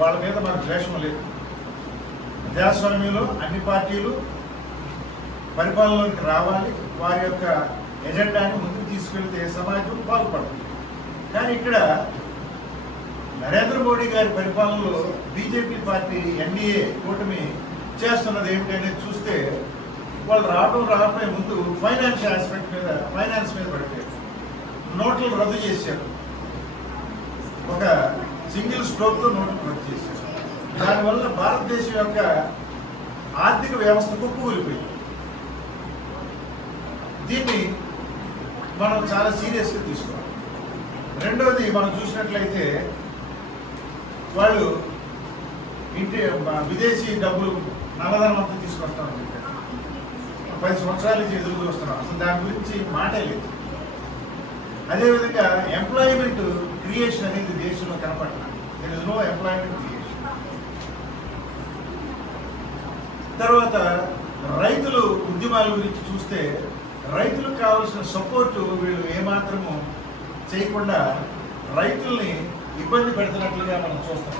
వాళ్ళ మీద మనకు ద్వేషం లేదు. ప్రజాస్వామ్యంలో అన్ని పార్టీలు పరిపాలనలోకి రావాలి, వారి యొక్క ఎజెండాని ముందుకు తీసుకెళ్తే సమాజం బాగుపడుతుంది. కానీ ఇక్కడ నరేంద్ర మోడీ గారి పరిపాలనలో బీజేపీ పార్టీ ఎన్డీఏ కూటమి చేస్తున్నది ఏమిటనేది చూస్తే వాళ్ళు రాకపోయే ముందు ఫైనాన్స్ మీద పడిపోయారు. నోట్లు రద్దు చేశారు, ఒక సింగిల్ స్ట్రోక్తో నోట్లు రద్దు చేశారు. దానివల్ల భారతదేశం యొక్క ఆర్థిక వ్యవస్థ కుప్పకూలిపోయింది. దీన్ని మనం చాలా సీరియస్గా తీసుకోవాలి. రెండవది మనం చూసినట్లయితే వాళ్ళు విదేశీ డబ్బులు నల్లధనం అంతా తీసుకొస్తామని చెప్పారు. 10 సంవత్సరాల నుంచి ఎదురు చూస్తున్నాం, అసలు దాని గురించి మాటే లేదు. అదేవిధంగా ఎంప్లాయ్మెంట్ క్రియేషన్ అనేది దేశంలో కనపడలేదు. There is no employment creation. తర్వాత రైతులు ఉద్యమాల గురించి చూస్తే రైతులకు కావాల్సిన సపోర్టు వీళ్ళు ఏమాత్రము చేయకుండా రైతుల్ని ఇబ్బంది పెడుతున్నట్లుగా మనం చూస్తాం.